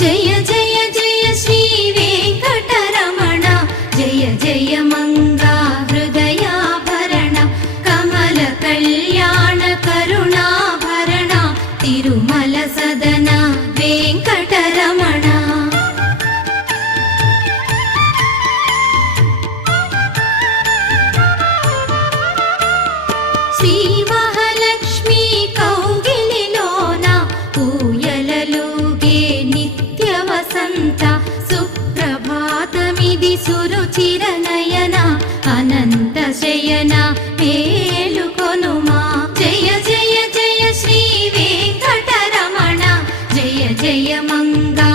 జయ జయ జయ శ్రీ వెంకటరమణ జయ జయ మంగా హృదయాభరణ కమల కళ్యాణ కరుణాభరణ తిరుమల సదన వెంకటరమణ శ్రీ మహాలక్ష్మి కౌగిలిలోన ఊయలలుగే నిత్య వసంత సుప్రభాతమిది సురుచిర నయన అనంత శయన మేలుకొనుమా జయ జయ జయ శ్రీ వెంకటరమణ జయ జయ మంగా